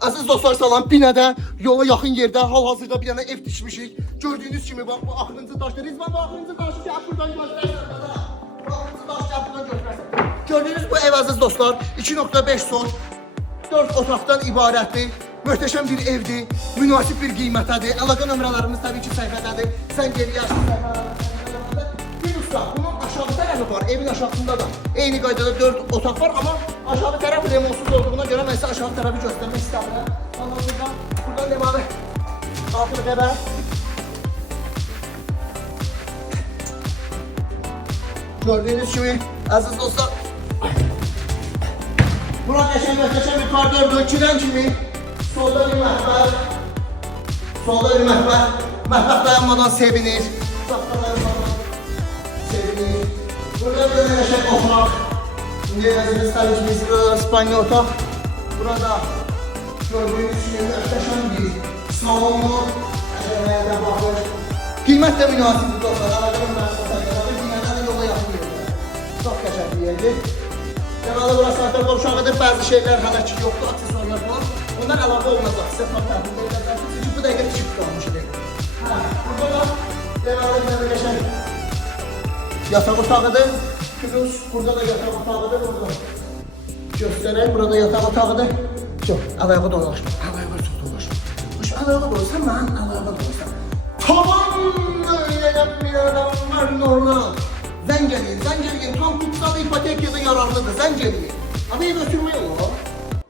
Aziz dostlar, salam. Binədə yola yaxın yerdə hal-hazırda bir dənə ev tikmişik. Gördüyünüz kimi bax bu axırıncı daşdır. Rizvan bu axırıncı daşı ki, buradan göstərsən də. Bu axırıncı daşı ki, buradan göstərsən. Gördüyünüz bu ev aziz dostlar 2.5 son 4 otaqdan ibarətdir. Möhtəşəm bir evdir. Münasib bir qiymətədir. Əlaqə nömrələrimiz təbii ki səhifədədir. Sən geriyə bunun aşağı tərəfi var, evin aşağısında da eyni qaydada 4 otaq var, amma aşağı tərəf remonsuz olduğuna görə mən sizə aşağı tərəfi göstərmək istəmirəm. Anladınızda, buradan deməli altını qədər. Gördüyünüz kimi, əziz dostlar, bura qəşəng bir koridordur. Girən kimi solda bir məhbəl, məhbəl dayanmadan sevinir. Burada böyle yaşak oturak. Şimdi yazınız tabii ki biz İspanya otak. Burada gördüğünüz gibi muhteşem bir salonlu. Kıymet de münasibdir dostlar. Alakalı münasibdir. Dünyada da yola yapmıyorlar. Çok yaşak bir yerdir. Genelde burası zaten boşağıdır. Bazı şeyler hala ki yoktu. Aksesuarlar falan. Onlar alaka olmazlar. Size farklı ederler. Çünkü bu da ilgili çift kalmış. Burada da genelde böyle yaşak yatak otağıdır. Kızılız burada da yatak otağıdır. Burada göstereyim. Burada yatak otağıdır. Yok, ayağı dolaşma. Ayağı çok dolaşma. Hoş ayağı dolaşsa ben ayağı dolaşsam. Tamam öyle yapmıyorum var normal. Zengeliyin. Tam tutsalı ipotek ya da yararlıdır. Zengeliyin. Ama ev ötürmüyor mu?